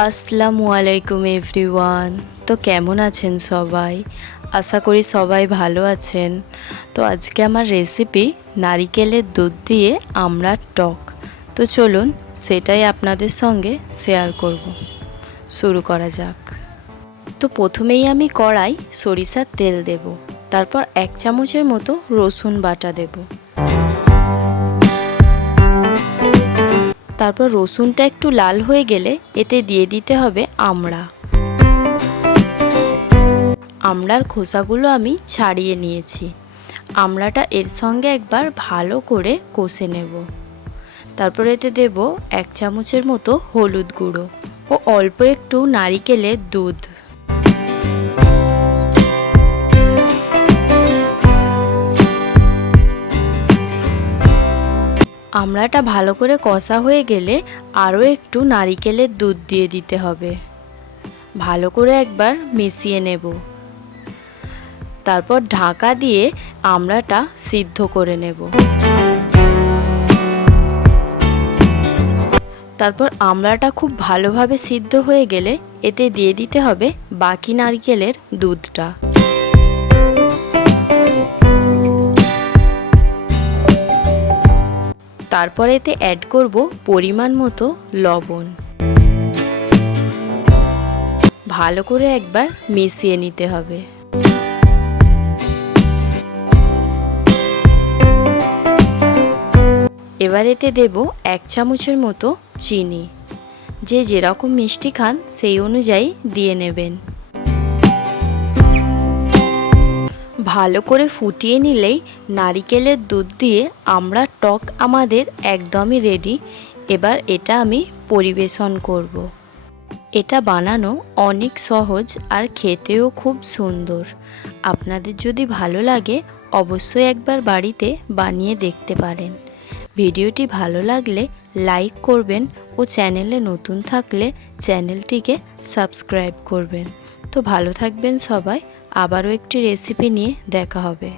আসসালামু আলাইকুম এভরিওয়ান। তো কেমন আছেন সবাই? আশা করি সবাই ভালো আছেন। তো আজকে আমার রেসিপি নারিকেলের দুধ দিয়ে আমড়ার টক। তো চলুন সেটাই আপনাদের সঙ্গে শেয়ার করব। শুরু করা যাক। তো প্রথমেই আমি কড়াই সরিষার তেল দেব, তারপর 1 চামচের মতো রসুন বাটা দেব। তারপর রসুনটা একটু লাল হয়ে গেলে এতে দিয়ে দিতে হবে আমড়ার খোসাগুলো আমি ছাড়িয়ে নিয়েছি। আমড়াটা এর সঙ্গে একবার ভালো করে কষে নেব। তারপর এতে দেব 1 চামচের মতো হলুদ গুঁড়ো ও অল্প একটু নারিকেলের দুধ। আমড়াটা ভালো করে কষা হয়ে গেলে আরও একটু নারিকেলের দুধ দিয়ে দিতে হবে। ভালো করে একবার মিশিয়ে নেব। তারপর ঢাকা দিয়ে আমড়াটা সিদ্ধ করে নেব। তারপর আমড়াটা খুব ভালোভাবে সিদ্ধ হয়ে গেলে এতে দিয়ে দিতে হবে বাকি নারকেলের দুধটা। তারপর এতে অ্যাড করব পরিমাণ মতো লবণ। ভালো করে একবার মিশিয়ে নিতে হবে। এবার এতে দেব 1 চামচের মতো চিনি। যে যেরকম মিষ্টি খান সেই অনুযায়ী দিয়ে নেবেন। ভালো করে ফুটিয়ে নিলেই নারিকেলের দুধ দিয়ে আমড়ার টক আমাদের একদমই রেডি। এবার এটা আমি পরিবেশন করব। এটা বানানো অনেক সহজ আর খেতেও খুব সুন্দর। আপনাদের যদি ভালো লাগে অবশ্যই একবার বাড়িতে বানিয়ে দেখতে পারেন। ভিডিওটি ভালো লাগলে লাইক করবেন ও চ্যানেলে নতুন থাকলে চ্যানেলটিকে সাবস্ক্রাইব করবেন। তো ভালো থাকবেন সবাই। আবারও একটি রেসিপি নিয়ে দেখা হবে।